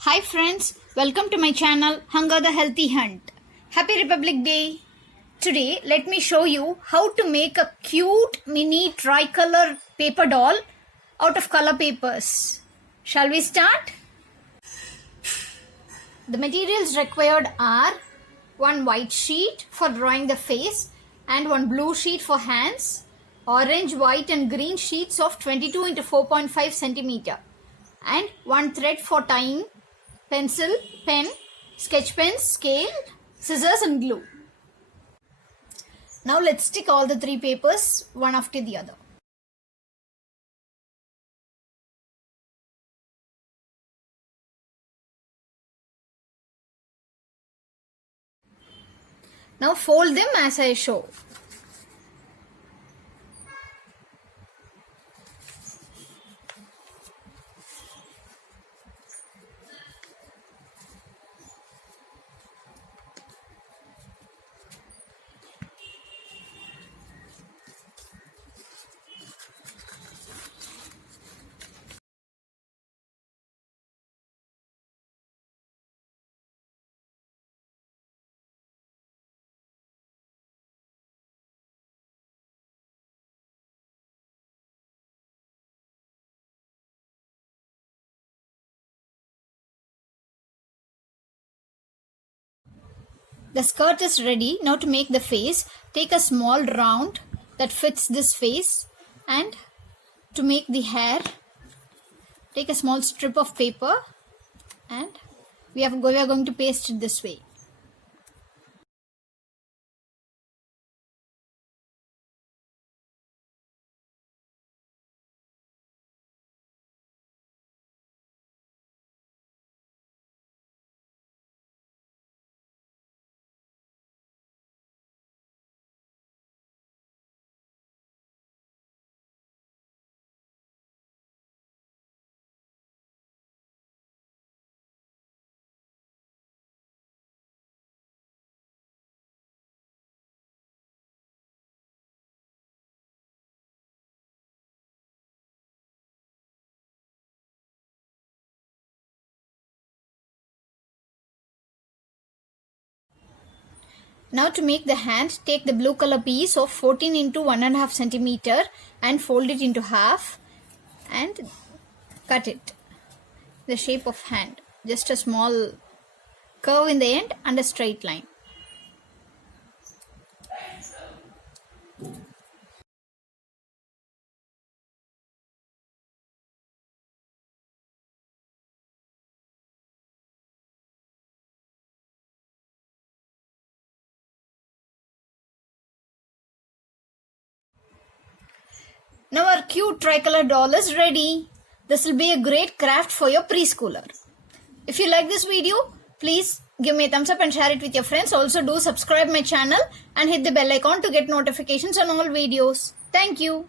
Hi friends, welcome to my channel Hunger the Healthy Hunt. Happy Republic Day. Today let me show you how to make a cute mini tricolor paper doll out of color papers. Shall we start? The materials required are one white sheet for drawing the face and one blue sheet for hands, orange, white and green sheets of 22 into 4.5 cm and one thread for tying, pencil, pen, sketch pen, scale, scissors and glue. Now let's stick all the three papers one after the other. Now fold them as I show. The skirt is ready. Now to make the face, take a small round that fits this face, and to make the hair, take a small strip of paper and we are going to paste it this way. Now to make the hand, take the blue color piece of 14 into 1.5 cm and fold it into half and cut it the shape of hand. Just a small curve in the end and a straight line. Now our cute tricolor doll is ready. This will be a great craft for your preschooler. If you like this video, please give me a thumbs up and share it with your friends. Also do subscribe my channel and hit the bell icon to get notifications on all videos. Thank you.